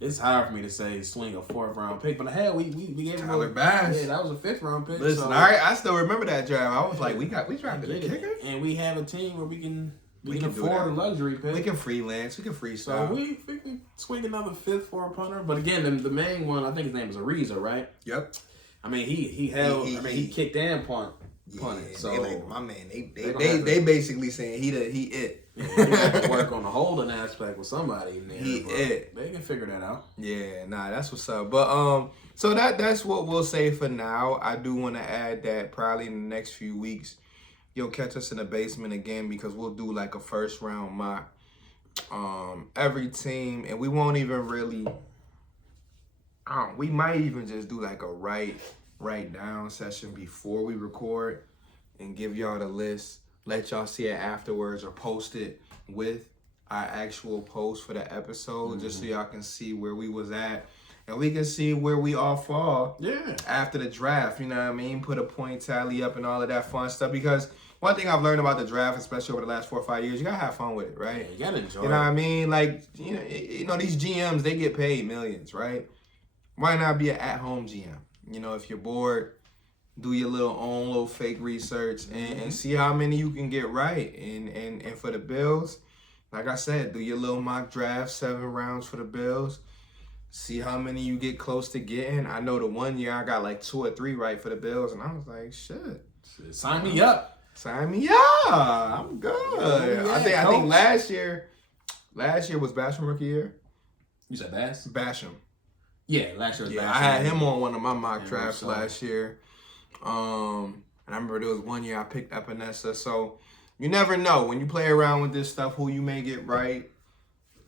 it's hard for me to say swing a 4th round pick. But hell, we gave him Tyler Bass. Yeah, that was a 5th round pick. Listen, so, I still remember that draft. I was like, we drafted a kicker, and we have a team where we can afford a luxury pick. We can freelance. We can freestyle. So we can swing another 5th for a punter. But again, the main one, I think his name is Ariza, right? Yep. I mean, he kicked and punted. So they like, my man, they basically saying he it. Yeah, he have to work on the holding aspect with somebody in there. They can figure that out. Yeah, that's what's up. But so that's what we'll say for now. I do want to add that probably in the next few weeks, you'll catch us in the basement again, because we'll do like a first round mock. Every team, and we won't even really. We might even just do like a write down session before we record and give y'all the list. Let y'all see it afterwards, or post it with our actual post for the episode, just so y'all can see where we was at. And we can see where we all fall after the draft, you know what I mean? Put a point tally up and all of that fun stuff. Because one thing I've learned about the draft, especially over the last 4 or 5 years, you got to have fun with it, right? Yeah, you got to enjoy it. You know what I mean? Like, you know, these GMs, they get paid millions, right? Why not be an at-home GM? If you're bored, do your own little fake research and see how many you can get right. And for the Bills, like I said, do your little mock draft, 7 rounds for the Bills. See how many you get close to getting. I know the one year I got like 2 or 3 right for the Bills, and I was like, shit. Sign me up. Sign me up. I'm good. I think last year was Basham rookie year. You said Bass? Basham. Yeah, last year was Basham. I had him on one of my mock drafts last year. And I remember there was one year I picked Epinesa. So you never know when you play around with this stuff who you may get right,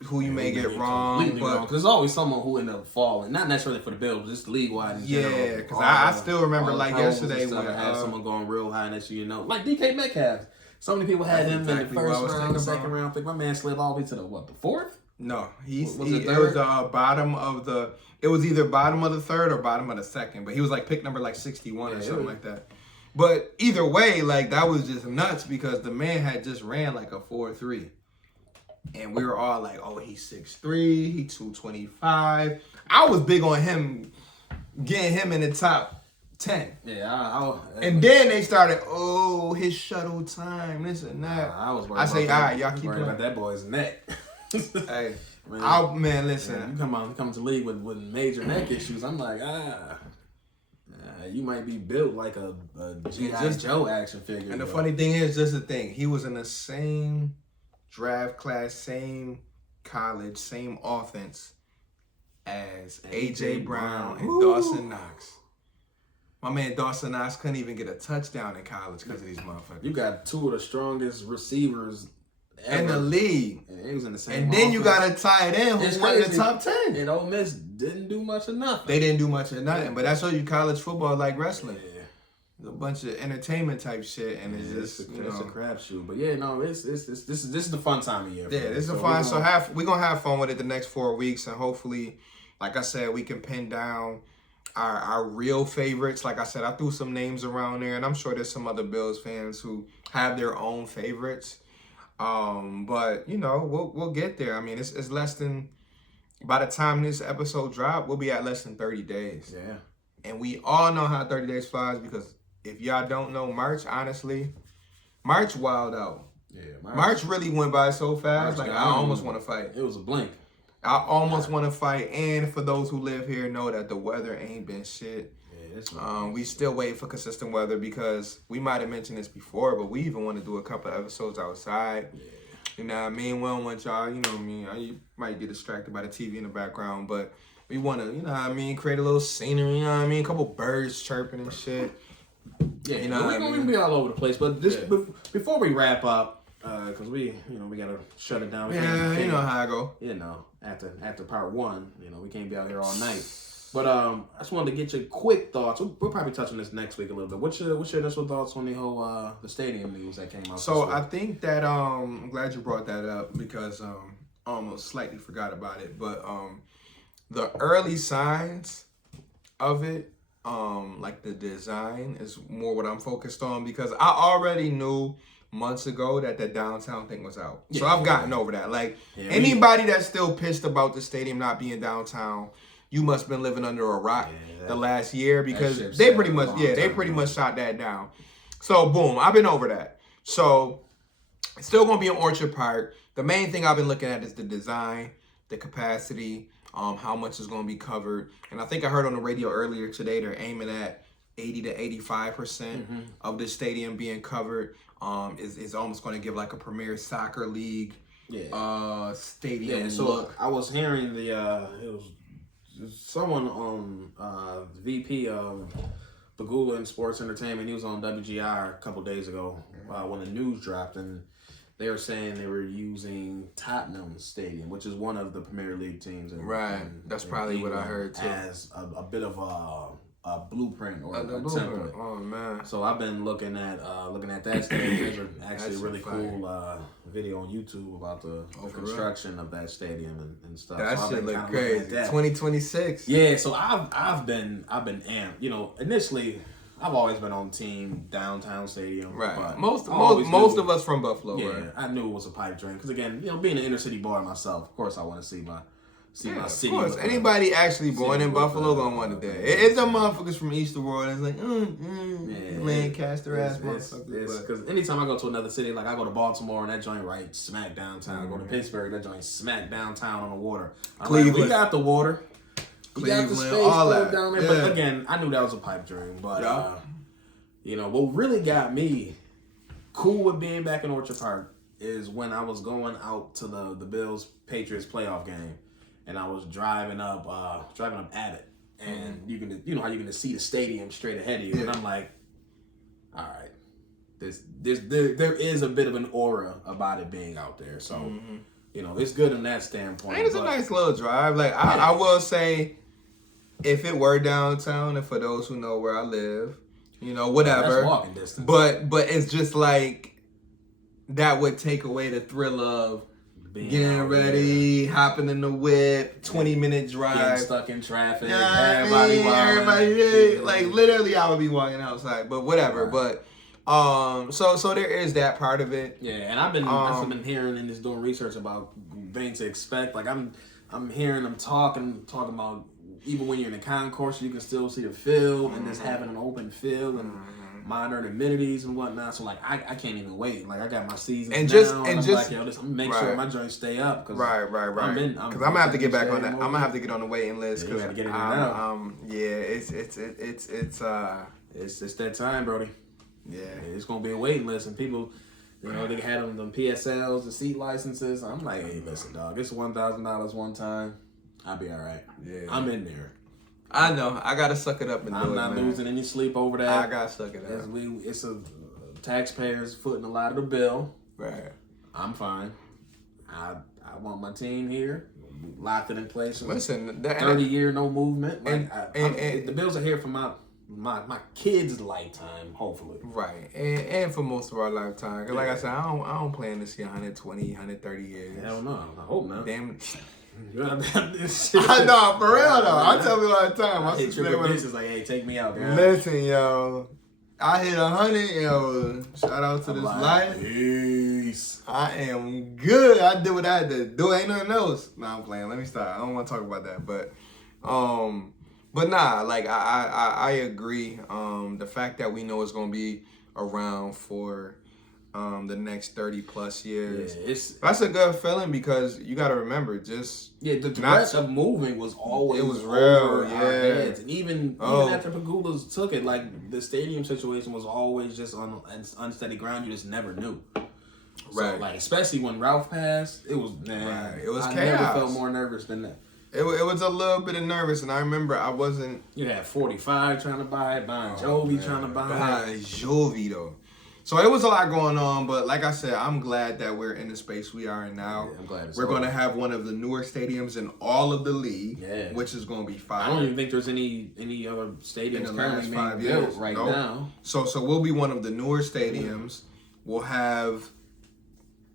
who you may get wrong. But there's always someone who ended up falling, not necessarily for the Bills, but just league-wide in general. Yeah, because I still remember like yesterday when I had someone going real high next year, like DK Metcalf. So many people had him in the first round, the second round pick. My man slid all the way to the 4th? No, it was bottom of the. It was either bottom of the 3rd or bottom of the 2nd, but he was like pick number like 61 or something like that. But either way, like that was just nuts because the man had just ran like a 4.3, and we were all like, "Oh, he's 6'3", he 225." I was big on him, getting him in the top 10. Yeah, and then they started, "Oh, his shuttle time, this and that." I say, "All right, y'all keep worried about that boy's neck." Hey. Man, listen. You come to the league with major neck issues. I'm like, you might be built like a G.I. Joe action figure. And the funny thing is, just the thing, he was in the same draft class, same college, same offense as A.J. Brown and Dawson Knox. My man Dawson Knox couldn't even get a touchdown in college because of these motherfuckers. You got 2 of the strongest receivers in the league. And it was in the same. And then you got a tight end who went in the top 10. And Ole Miss didn't do much of nothing. They didn't do much of nothing, but that's what you college football like wrestling. Yeah. It's a bunch of entertainment type shit, and it's just it's a crapshoot. But yeah, no, this is the fun time of year. Yeah, this is fun. So we're gonna have fun with it the next 4 weeks, and hopefully, like I said, we can pin down our real favorites. Like I said, I threw some names around there, and I'm sure there's some other Bills fans who have their own favorites. But you know, we'll get there. I mean, it's less than, by the time this episode drop, we'll be at less than 30 days. Yeah. And we all know how 30 days flies, because if y'all don't know March, honestly, March wild out. Yeah. March really went by so fast. Like, I almost want to fight. It was a blink. I almost want to fight. And for those who live here, know that the weather ain't been shit. We still wait for consistent weather, because we might have mentioned this before, but we even want to do a couple of episodes outside. Yeah. You know what I mean? We don't want y'all, you know what I mean? You might get distracted by the TV in the background, but we want to, you know what I mean, create a little scenery, you know what I mean? A couple birds chirping and shit. Yeah, you know, we're going to be all over the place, but before we wrap up, because we got to shut it down. Yeah, you know how I go. You know, after part 1, you know, we can't be out here all night. But I just wanted to get your quick thoughts. We'll probably touch on this next week a little bit. What's your initial thoughts on the whole the stadium news that came out? So I think that I'm glad you brought that up, because I almost slightly forgot about it. But the early signs of it, like the design, is more what I'm focused on, because I already knew months ago that the downtown thing was out. So I've gotten over that. Like, anybody that's still pissed about the stadium not being downtown, you must have been living under a rock the last year, because they pretty much shot that down. So boom, I've been over that. So it's still gonna be in Orchard Park. The main thing I've been looking at is the design, the capacity, how much is gonna be covered. And I think I heard on the radio earlier today they're aiming at 80 to 85% of the stadium being covered. Is almost gonna give like a Premier Soccer League stadium look. I was hearing it was someone on the VP of Bagula and Sports Entertainment. He was on WGR a couple days ago when the news dropped, and they were saying they were using Tottenham Stadium, which is one of the Premier League teams. That's probably what I heard too. As a bit of a blueprint or a template. Oh man! So I've been looking at that stadium. There's actually a really cool video on YouTube about the construction of that stadium and stuff. That so shit look crazy. 2026. Yeah, so I've been amped. You know, initially I've always been on team downtown stadium. Right. But most of us from Buffalo. Yeah, right? I knew it was a pipe dream, because again, you know, being an inner city boy myself, of course I want to see my city. Of course, anybody actually born in Buffalo gonna want it there. It's the motherfuckers from Easter World. It's like, Lancaster ass motherfuckers. Because anytime I go to another city, like I go to Baltimore and that joint right smack downtown. I go to Pittsburgh, that joint smack downtown on the water. Cleveland, we got the water. We got the space all that down there. Yeah. But again, I knew that was a pipe dream. But you know what really got me cool with being back in Orchard Park is when I was going out to the Bills Patriots playoff game. And I was driving up Abbott, and you know how you're gonna see the stadium straight ahead of you, and I'm like, all right, there is a bit of an aura about it being out there, so you know it's good in that standpoint. And it's a nice little drive. Like I will say, if it were downtown, and for those who know where I live, you know, whatever, that's walking distance. But it's just like that would take away the thrill of getting ready, hopping in the whip, 20-minute drive. Getting stuck in traffic. Everybody, like literally I would be walking outside, but whatever. Right. But so there is that part of it. Yeah, and I've been hearing and just doing research about things to expect. Like I'm hearing them talking about even when you're in the concourse, you can still see the field and just having an open field and monitored amenities and whatnot. So like I can't even wait. Like I got my seasons and I'm like, yo, I'm make sure my joints stay up. Cause right. Because I'm gonna have to get back on that. I'm gonna have to get on the waiting list because get it now. It's that time, Brody. Yeah, it's gonna be a waiting list, and people, you know, they had them PSLs, the seat licenses. I'm like, hey, listen, dog, it's $1,000 one time. I'll be all right. Yeah, I'm in there. I know. I gotta suck it up and do it. I'm not losing any sleep over that. I gotta suck it up. It's taxpayers footing a lot of the bill. Right. I'm fine. I want my team here. Locked it in place. Listen, 30-year no movement. The Bills are here for my kids' lifetime, hopefully. Right, and for most of our lifetime. Cause like I said, I don't plan to see 120, 130 years. Hell no, I hope not. Damn. This shit. I know, for real though. I tell you all the time. I hit triple digits like, hey, take me out, girl. Listen, yo. I hit 100, yo. Shout out to this life. Peace. I am good. I did what I had to do. Ain't nothing else. Nah, I'm playing. Let me stop. I don't want to talk about that. But nah, like I agree. The fact that we know it's gonna be around for the next 30 plus years. Yeah, that's a good feeling because you got to remember, the threat of moving was always real, over our heads. And even after Pagulas took it, like the stadium situation was always just on unsteady ground. You just never knew. Right. So, like especially when Ralph passed, it was Right. It was I chaos. never felt more nervous than that. It was a little bit of nervous, and I remember I wasn't. You had 45 trying to buy it, Bon Jovi trying to buy it. Bon Jovi though. So it was a lot going on, but like I said, I'm glad that we're in the space we are in now. Yeah, I'm glad we're going to have one of the newer stadiums in all of the league, which is going to be fire. I don't even think there's any other stadiums in the last 5 years right now. So we'll be one of the newer stadiums. We'll have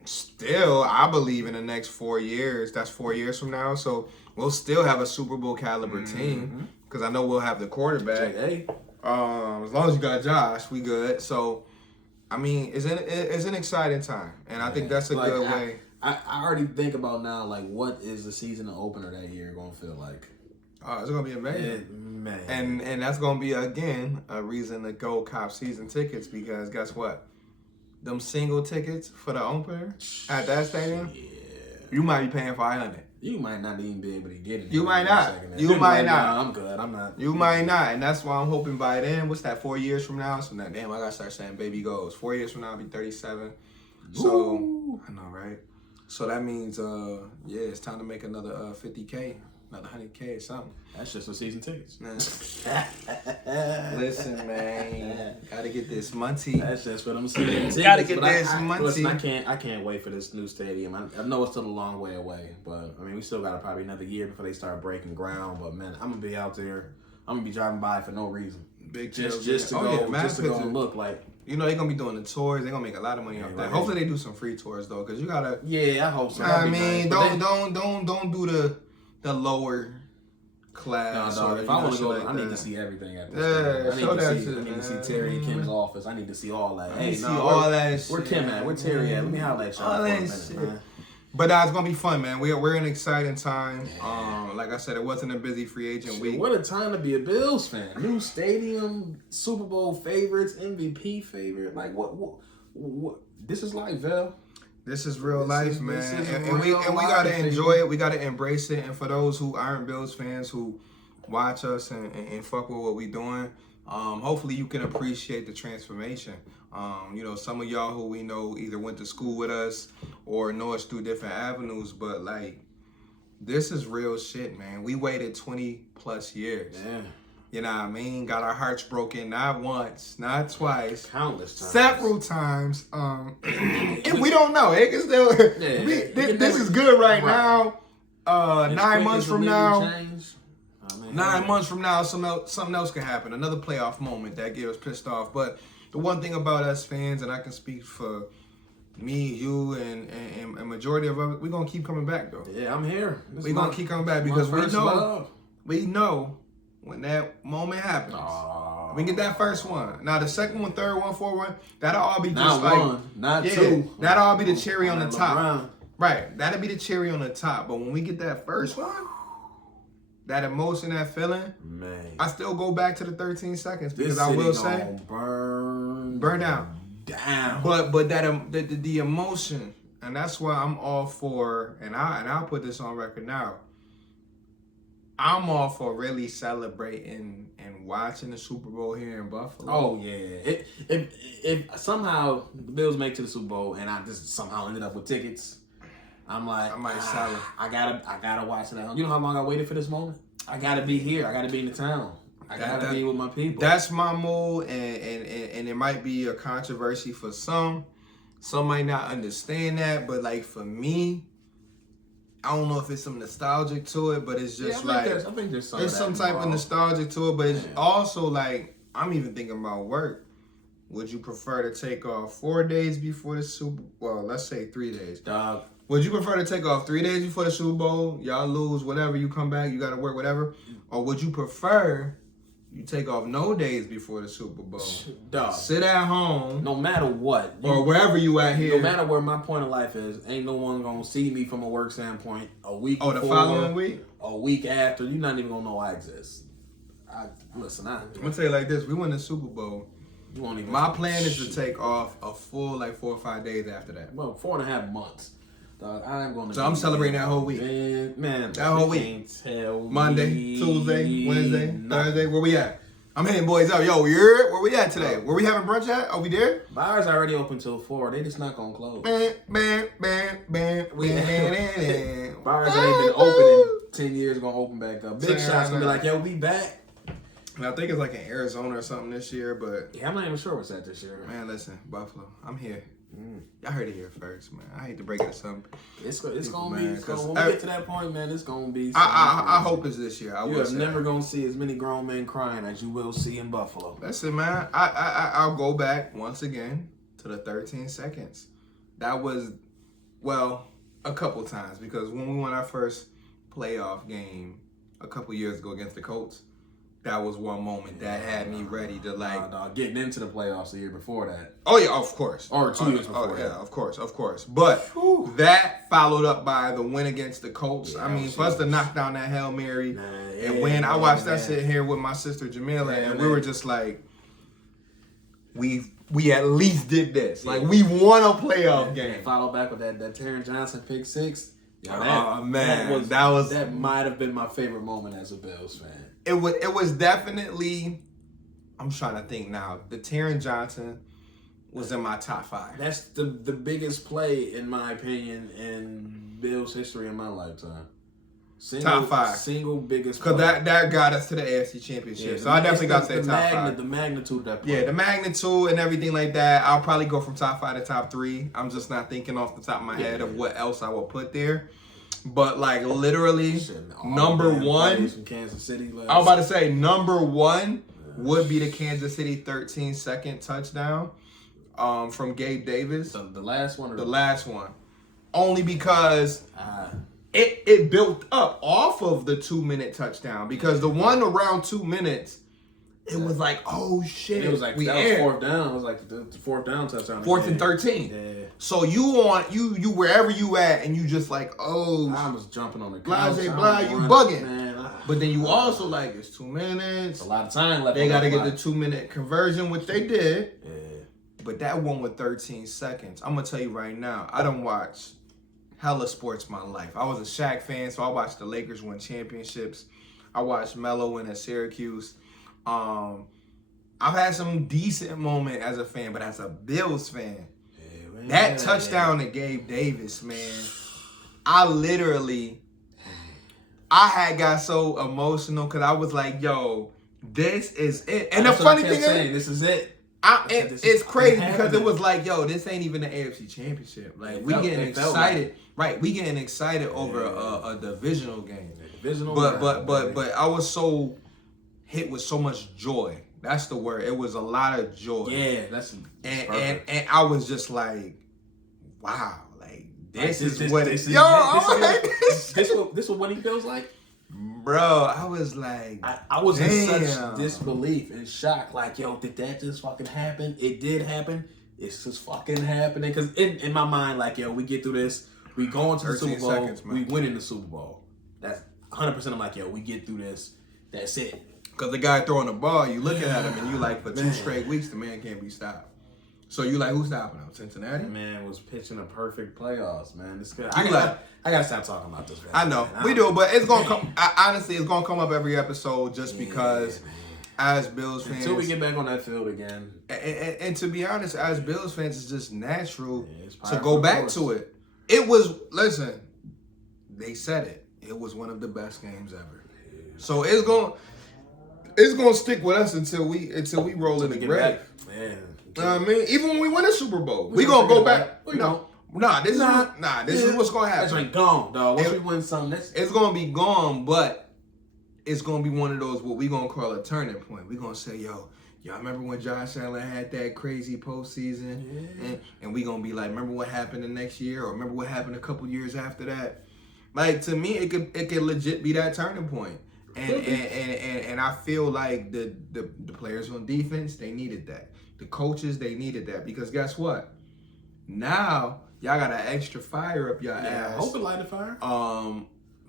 still, I believe, in the next 4 years. That's 4 years from now. So we'll still have a Super Bowl caliber team because I know we'll have the quarterback. Hey. As long as you got Josh, we good. So. I mean, it's an exciting time, and I think that's a good way. I already think about now, like, what is the season opener that year going to feel like? Oh, it's going to be amazing. Man. And that's going to be, again, a reason to go cop season tickets because guess what? Them single tickets for the opener at that stadium, you might be paying $500. You might not even be able to get it. You might not. You might not. No, I'm good. I'm not. You might not. And that's why I'm hoping by then, what's that, 4 years from now? So now, damn, I got to start saying baby goals. 4 years from now, I'll be 37. So, Ooh. I know, right? So that means, it's time to make another $50K. Another $100K or something. That's just for season tickets. Listen, man. Gotta get this money. That's just for them season tickets. Gotta get this money. Listen, I can't wait for this new stadium. I know it's still a long way away, but I mean, we still got probably another year before they start breaking ground. But man, I'm gonna be out there. I'm gonna be driving by for no reason. Just to go and look like. You know, they're going to be doing the tours. They're going to make a lot of money off that. Hopefully they do some free tours, though, because you got to... Yeah, I hope so. I mean, nice. Don't do the lower class. No, if I want to go, I need to see everything at this. I need to see Terry and Kim's office. I need to see all that. All that shit. Where Kim at? Where Terry at? Let me holler at y'all all for a that minute, shit. man. But it's gonna be fun, man. We're in an exciting time. Like I said, it wasn't a busy free agent week. What a time to be a Bills fan. New stadium, Super Bowl favorites, MVP favorite. Like what this is life, Vel. This is real life, man. And we gotta enjoy it. We gotta embrace it. And for those who aren't Bills fans who watch us and fuck with what we doing, hopefully you can appreciate the transformation. Some of y'all who we know either went to school with us or know us through different avenues, but like, this is real shit, man. We waited 20 plus years. Yeah. You know what I mean? Got our hearts broken, not once, not twice. Countless times. Several times. And we don't know. It can still, this is good right now. 9 months from now. 9 months from now, something else can happen. Another playoff moment that gets us pissed off. But the one thing about us fans, and I can speak for me, you, and majority of us, we're going to keep coming back, though. Yeah, I'm here. We're going to keep coming back because we know when that moment happens. We get that first one. Now, the second one, third one, fourth one, that'll all be just not two. That'll all be the cherry on the top. Right. That'll be the cherry on the top. But when we get that first one, that emotion, that feeling, man, I still go back to the 13 seconds because I will say burn down. But that the emotion, and that's why I'm all for, and I'll put this on record now. I'm all for really celebrating and watching the Super Bowl here in Buffalo. Oh yeah, if somehow the Bills make it to the Super Bowl and I just somehow ended up with tickets, I'm like, I might sell it. I gotta watch it at home. You know how long I waited for this moment? I gotta be here. I gotta be in the town. I gotta be with my people. That's my mood, and it might be a controversy for some, Some might not understand that, but like for me, I don't know if it's some nostalgic to it, but it's just I think there's some type of nostalgic to it, but it's also like, I'm even thinking about work. Would you prefer to take off 4 days before the Super Bowl? Well, let's say 3 days. Dog. Would you prefer to take off 3 days before the Super Bowl? Y'all lose, whatever, you come back, you got to work, whatever. Or would you prefer you take off no days before the Super Bowl? Dog. Sit at home. No matter what. Or wherever you at here. No matter where my point of life is, ain't no one going to see me from a work standpoint a week before. Oh, the following week? A week after. You're not even going to know I exist. I'm going to tell you like this. We win the Super Bowl. You won't even my plan is to take off a full 4 or 5 days after that. Well, 4.5 months. Dog, I'm going to. So I'm celebrating that whole week. Man, that whole week. Monday, Tuesday, Wednesday, Thursday. Where we at? I'm hitting boys up. Yo, where we at today? Where we having brunch at? Are we there? Bars already open till 4. They just not gonna close. Bars that ain't been open in 10 years gonna open back up. Big Shots gonna be like, yo, we back. And I think it's like in Arizona or something this year, but yeah, I'm not even sure what's that this year. Man, listen, Buffalo, I'm here. Y'all heard it here first, man. I hate to break it to some. It's gonna be. When we get to that point, man, it's gonna be. I hope it's this year. You are never gonna see as many grown men crying as you will see in Buffalo. Listen, man. I'll go back once again to the 13 seconds. That was, well, a couple times because when we won our first playoff game a couple years ago against the Colts, that was one moment that had me ready to getting into the playoffs the year before that. Oh yeah, of course. Or 2 years before that. Yeah, of course. But that followed up by the win against the Colts. Yeah, I mean, for us to knock down that Hail Mary and win. I watched that shit here with my sister Jamila, and we were just like, we at least did this. Like we won a playoff game. Follow back with that Taron Johnson pick 6. That might have been my favorite moment as a Bills fan. It was definitely. I'm trying to think now. The Taron Johnson was in my top 5. That's the biggest play in my opinion in Bills history in my lifetime. Top 5. Single biggest play. Because that got us to the AFC Championship. Yeah, so I definitely got to say top 5. The magnitude of that play. Yeah, the magnitude and everything like that. I'll probably go from top 5 to top 3. I'm just not thinking off the top of my head of what else I would put there. But like literally, number 1 from Kansas City. I was about to say number 1 would be the Kansas City 13-second touchdown from Gabe Davis. The last one? The last one. Only because it built up off of the 2-minute touchdown. Because the one around 2 minutes, it was like, oh shit. It was like that was 4th down. It was like the 4th down touchdown. 4th and 13. Yeah. So you wherever you at, and you just like, oh. I was jumping on the couch. You bugging. Man, but then you also like, it's 2 minutes. A lot of time left. They got to get the 2-minute conversion, which they did. Yeah. But that one with 13 seconds, I'm going to tell you right now, I don't watch hella sports my life. I was a Shaq fan, so I watched the Lakers win championships. I watched Melo win at Syracuse. I've had some decent moment as a fan, but as a Bills fan, that touchdown to Gabe Davis, man, I had got so emotional because I was like, yo, this is it. And that's the funny thing is, this is it. It's crazy because it was like, yo, this ain't even the AFC Championship. Like, we getting excited. Right, we getting excited over a divisional game. But I was so hit with so much joy. That's the word. It was a lot of joy. Yeah, that's and I was just like, wow, like this is what it is. This what winning feels like, bro. I was like, I was in such disbelief and shock. Like, yo, did that just fucking happen? It did happen. It's just fucking happening. Because in my mind, like, yo, we get through this. We go into the Super Bowl. Seconds, we win in the Super Bowl. That's 100%. I'm like, yo, we get through this. That's it. Because the guy throwing the ball, you looking at him and you like, for 2 straight weeks, the man can't be stopped. So you like, who's stopping him? Cincinnati? The man was pitching a perfect playoffs, man. This good. I gotta stop talking about this. I know we do, but it's gonna come. Honestly, it's gonna come up every episode just because, as Bills fans, until we get back on that field again. And to be honest, as Bills fans, it's just natural to go back to it. It was they said it. It was one of the best games ever. So it's gonna stick with us until we roll in the grave. Man, I mean, even when we win a Super Bowl, we gonna go back. This is what's gonna happen. That's like gone, dog. Once we win something, it's gonna be gone, but it's gonna be one of those what we gonna call a turning point. We gonna say, yo, y'all remember when Josh Allen had that crazy postseason? Yeah. And we gonna be like, remember what happened the next year, or remember what happened a couple years after that? Like, to me, it could legit be that turning point. And I feel like the players on defense, they needed that. The coaches, they needed that, because guess what? Now y'all got an extra fire up your ass. I hope it light a fire.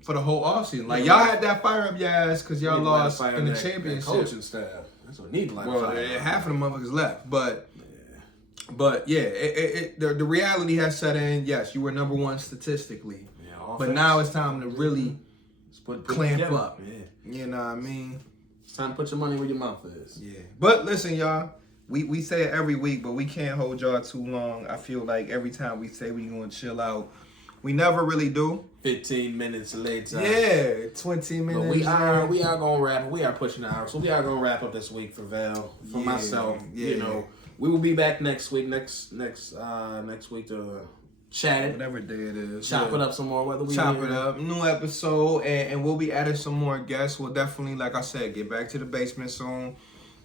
For the whole offseason. Like, y'all had that fire up your ass because y'all lost in the championship. Coaching staff. That's what need to light a fire. Half of the motherfuckers left. But the reality has set in. Yes, you were number one statistically. Yeah, but now it's time to really clamp up. Yeah. You know what I mean? It's time to put your money where your mouth is. Yeah. But listen, y'all. We say it every week, but we can't hold y'all too long. I feel like every time we say we gonna chill out, we never really do. 15 minutes later. Yeah, 20 minutes. But we are gonna wrap. We are pushing the hour, so we are gonna wrap up this week for Val, for myself. Yeah. You know, we will be back next week. Next week to chat it. Whatever day it is. Chop it up some more. Whether we chop it up. New episode, and we'll be adding some more guests. We'll definitely, like I said, get back to the basement soon.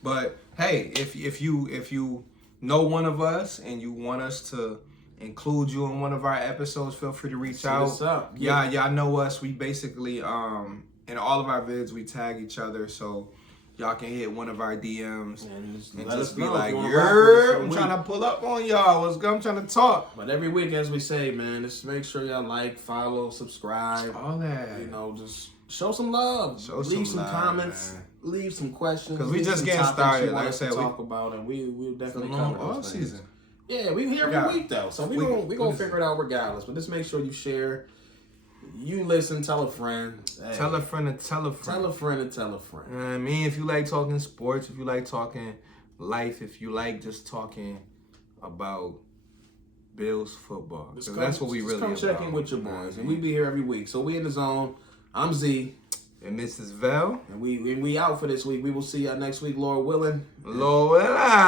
But hey, if you know one of us and you want us to include you in one of our episodes, feel free to reach out. Y'all know us. We basically in all of our vids we tag each other, so y'all can hit one of our DMs and just be like, I'm trying to pull up on y'all. What's good? I'm trying to talk. But every week, as we say, man, just make sure y'all like, follow, subscribe, all that. You know, just show some love. Leave some comments. Man. Leave some questions. Because we just getting started. Like I said, talk about, and we'll definitely cover those things. Season. Yeah, we here every week though, so we gonna figure it out regardless. But just make sure you share, you listen, tell a friend, tell a friend to tell a friend, tell a friend to tell a friend. You know what I mean, if you like talking sports, if you like talking life, if you like just talking about Bills football, because that's what we really come about. Check in with your boys, and we be here every week. So we in the zone. I'm Z. And this is Vel. And we out for this week. We will see y'all next week, Lord willing. Lord willing.